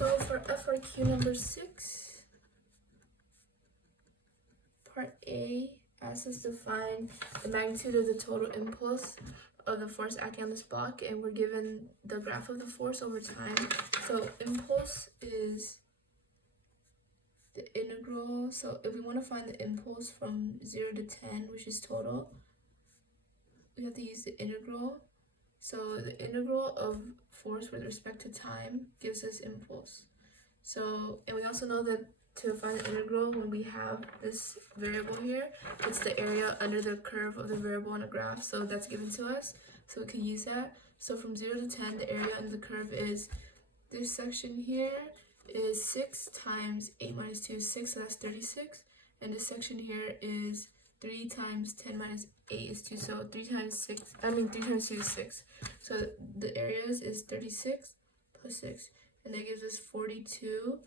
So for FRQ number 6, part A asks us to find the magnitude of the total impulse of the force acting on this block, and we're given the graph of the force over time. So impulse is the integral. So if we want to find the impulse from 0 to 10, which is total, we have to use the integral. So the integral of force with respect to time gives us impulse. So, and we also know that to find the integral, when we have this variable here, it's the area under the curve of the variable on a graph. So that's given to us, so we can use that. So from 0 to 10, the area under the curve is, this section here is 6 times 8 minus 2 is 6, so that's 36. And this section here is 3 times 10 minus 8 is 2, so 3 times 2 is 6. So the areas is 36 plus 6, and that gives us 42.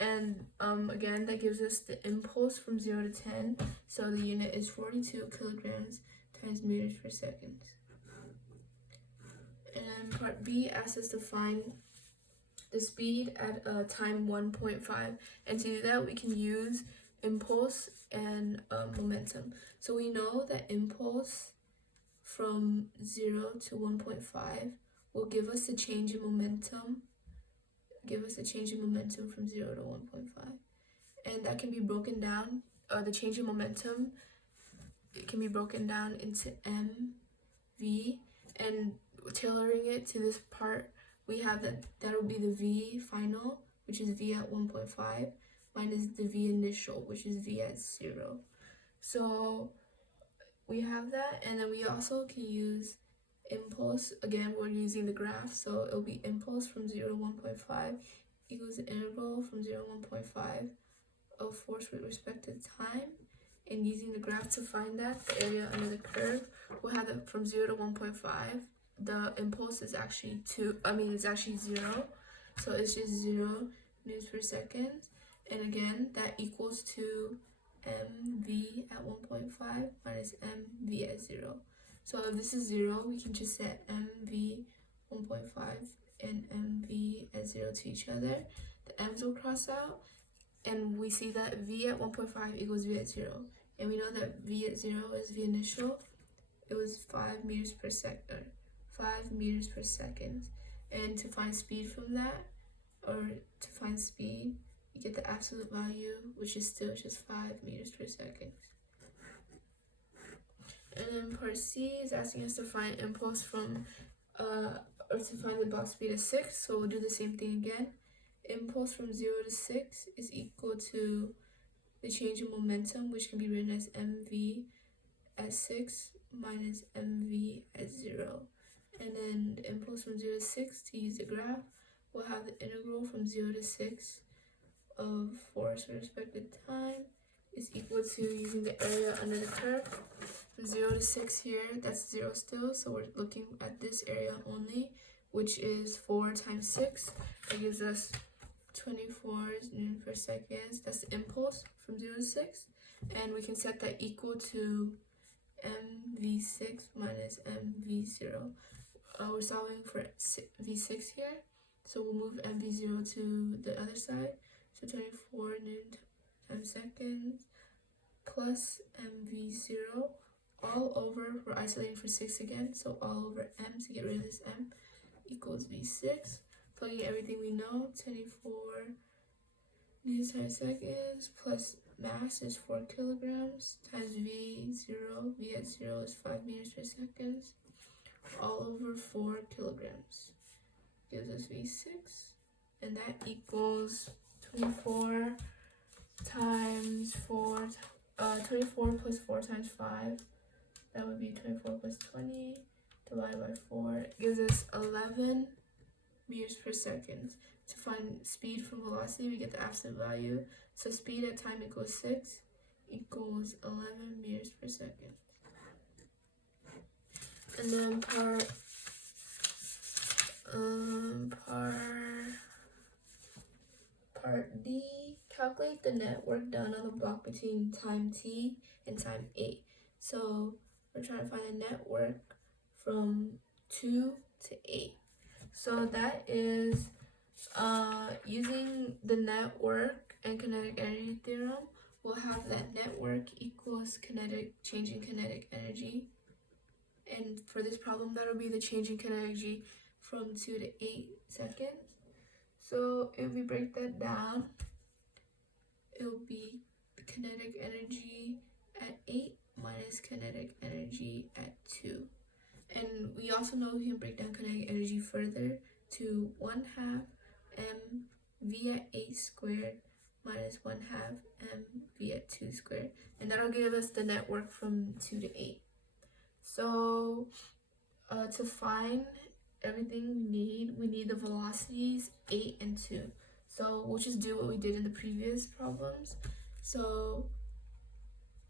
And again, that gives us the impulse from 0 to 10. So the unit is 42 kilograms times meters per second. And part B asks us to find the speed at time 1.5. And to do that, we can use impulse and momentum. So we know that impulse from 0 to 1.5 will give us a change in momentum. From 0 to 1.5. And that can be broken down, the change in momentum, it can be broken down into mv, and tailoring it to this part, we have that'll be the v final, which is v at 1.5, minus the v initial, which is v at 0. So we have that, and then we also can use impulse. Again, we're using the graph, so it'll be impulse from 0 to 1.5 equals the integral from 0 to 1.5 of force with respect to time. And using the graph to find that, the area under the curve, we'll have that from 0 to 1.5. The impulse is actually 0. So it's just 0 meters per second. And again, that equals to mv at 1.5 minus mv at 0. So if this is 0, we can just set mv 1.5 and mv at 0 to each other. The m's will cross out, and we see that v at 1.5 equals v at 0. And we know that v at 0 is v initial. It was 5 meters per second. And to find speed from that, or to find speed, you get the absolute value, which is still just 5 meters per second. And then part C is asking us to find impulse from, or to find the block speed at 6. So we'll do the same thing again. Impulse from 0 to 6 is equal to the change in momentum, which can be written as mv at 6 minus mv at 0. And then the impulse from 0 to 6, to use the graph, we'll have the integral from 0 to 6 of force with respect to time is equal to, using the area under the curve, from 0 to 6 here, that's 0 still, so we're looking at this area only, which is 4 times 6. That gives us 24 newton per second. That's the impulse from 0 to 6. And we can set that equal to mv6 minus mv0. We're solving for v6 here, so we'll move mv0 to the other side. So 24 newton times seconds plus mv0 all over, we're isolating for 6 again, so all over m to get rid of this m equals v6. Plugging everything we know, 24 newtons times seconds plus mass is 4 kilograms times v0, v at 0 is 5 meters per second, all over 4 kilograms gives us v6, and that equals 24 times 4, 24 plus 4 times 5, that would be 24 plus 20 divided by 4, gives us 11 meters per second. To find speed from velocity, we get the absolute value. So speed at time equals 6 equals 11 meters per second. And then part D, calculate the net work done on the block between time t and time 8. So we're trying to find the net work from 2 to 8. So that is using the network and kinetic energy theorem, we'll have that network equals change in kinetic energy. And for this problem, that'll be the change in kinetic energy from 2 to 8 seconds. So if we break that down, it'll be the kinetic energy at 8 minus kinetic energy at 2. And we also know we can break down kinetic energy further to 1/2 mv at 8 squared minus 1/2 mv at 2 squared. And that'll give us the network from 2 to 8. So to find everything we need the velocities 8 and 2. So we'll just do what we did in the previous problems. So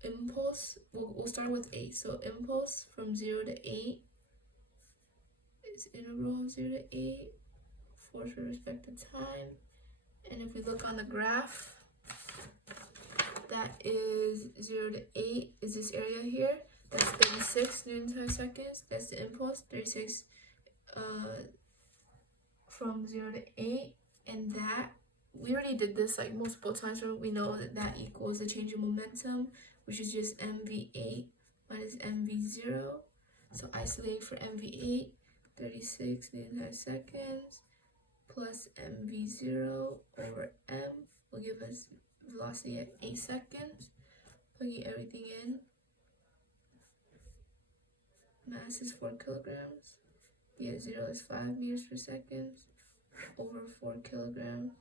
impulse, we'll start with 8. So impulse from 0 to 8 is integral of 0 to 8, force with respect to time. And if we look on the graph, that is 0 to 8 is this area here. That's 36 newtons per second. That's the impulse, 36 from 0 to 8. And that, we already did this like multiple times, but we know that that equals the change in momentum, which is just mv8 minus mv0. So isolating for mv8, 36 newtons per second plus mv0 over m will give us velocity at 8 seconds. Plugging everything in. Mass is 4 kilograms. V0 is 5 meters per second over 4 kilograms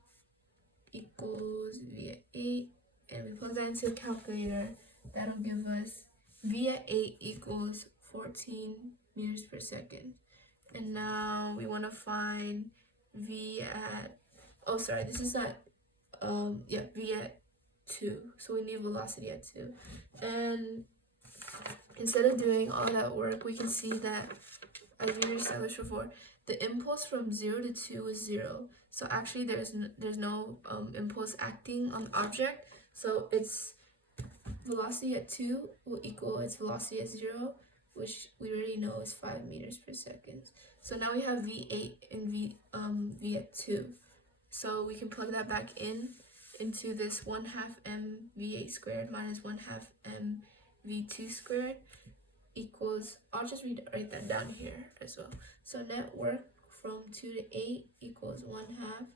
equals V at 8. And we plug that into a calculator. That'll give us V at 8 equals 14 meters per second. And now we want to find V at, oh sorry, this is at, V at 2. So we need velocity at 2. And instead of doing all that work, we can see that, as we established before, the impulse from 0 to 2 is 0. So actually there's no impulse acting on the object. So its velocity at 2 will equal its velocity at 0, which we already know is 5 meters per second. So now we have V8 and V at 2. So we can plug that back into this 1/2 mv8 squared minus 1/2 mv2 squared equals, I'll just write that down here as well. So net work from 2 to 8 equals 1/2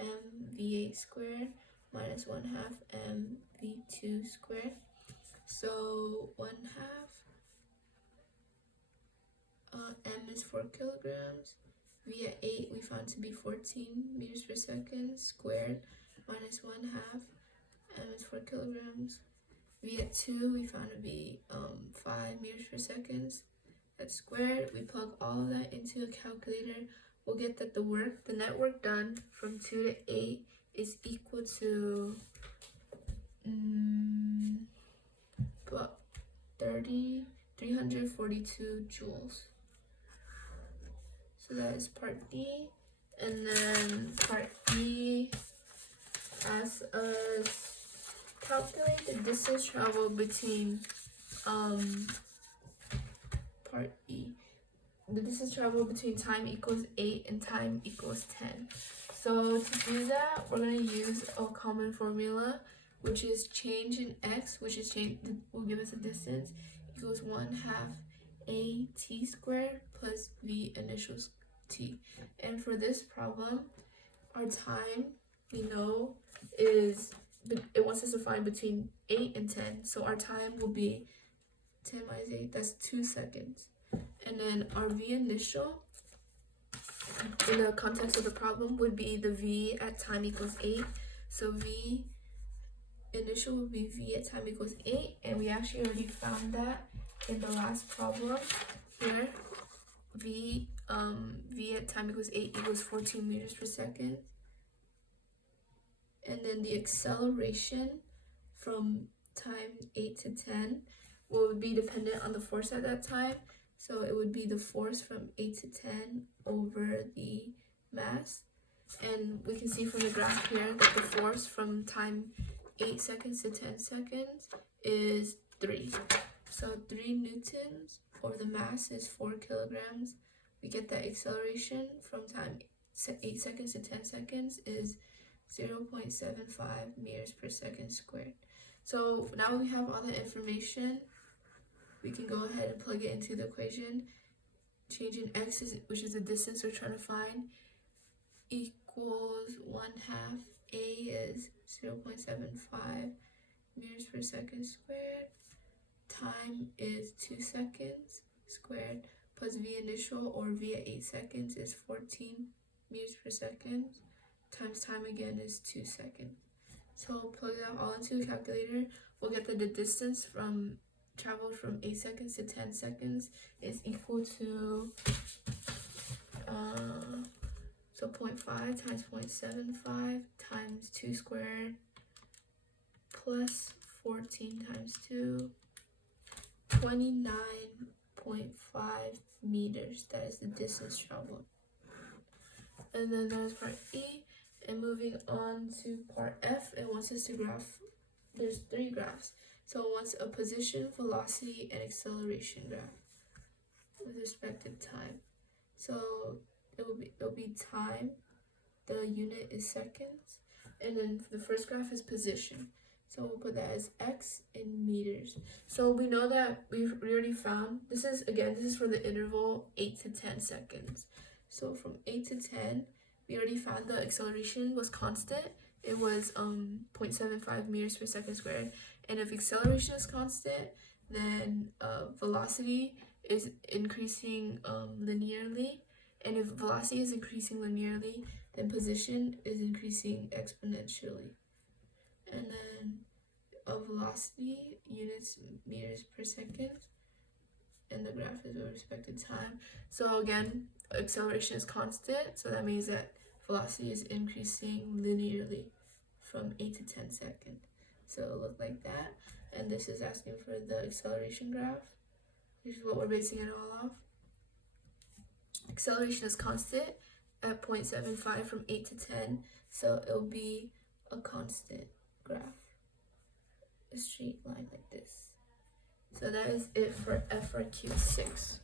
mv8 squared minus 1/2 mv2 squared. So 1/2 m is 4 kilograms. V at 8 we found to be 14 meters per second squared minus 1/2 m is 4 kilograms. V at 2 we found to be 5 meters per second. That's squared. We plug all of that into a calculator. We'll get that the net work done from 2 to 8 is equal to 342 joules. So that is part D. And then part E asks us calculate the distance traveled between part E. The distance traveled between time equals 8 and time equals 10. So to do that, we're going to use a common formula, which is change in x, which is will give us a distance, equals 1/2 a t squared plus v initial t. And for this problem, our time we know is, it wants us to find between 8 and 10. So our time will be 10 minus 8, that's 2 seconds. And then our v initial, in the context of the problem, would be the v at time equals 8. So v initial would be v at time equals 8. And we actually already found that in the last problem here. V at time equals 8 equals 14 meters per second. And then the acceleration from time 8 to 10 will be dependent on the force at that time. So it would be the force from 8 to 10 over the mass. And we can see from the graph here that the force from time 8 seconds to 10 seconds is 3. So 3 newtons over the mass is 4 kilograms. We get that acceleration from time 8 seconds to 10 seconds is 0.75 meters per second squared. So now we have all the information. We can go ahead and plug it into the equation. Changing x, which is the distance we're trying to find, equals 1/2. A is 0.75 meters per second squared. Time is 2 seconds squared, plus v initial, or v at 8 seconds, is 14 meters per second, times time again is 2 seconds. So plug that all into the calculator. We'll get that the distance from traveled from 8 seconds to 10 seconds is equal to 0.5 times 0.75 times 2 squared plus 14 times 2, 29.5 meters. That is the distance traveled. And then that is part E. And moving on to part F, it wants us to graph. There's 3 graphs. So it wants a position, velocity, and acceleration graph with respect to time. So it'll be time. The unit is seconds. And then the first graph is position. So we'll put that as x in meters. So we know that we already found, this is for the interval 8 to 10 seconds. So from 8 to 10, we already found the acceleration was constant. It was 0.75 meters per second squared. And if acceleration is constant, then velocity is increasing linearly. And if velocity is increasing linearly, then position is increasing exponentially. And then velocity, units meters per second, and the graph is with respect to time. So again, acceleration is constant, so that means that velocity is increasing linearly from 8 to 10 seconds. So it'll look like that. And this is asking for the acceleration graph, which is what we're basing it all off. Acceleration is constant at 0.75 from 8 to 10, so it'll be a constant graph, a straight line like this. So that is it for FRQ 6.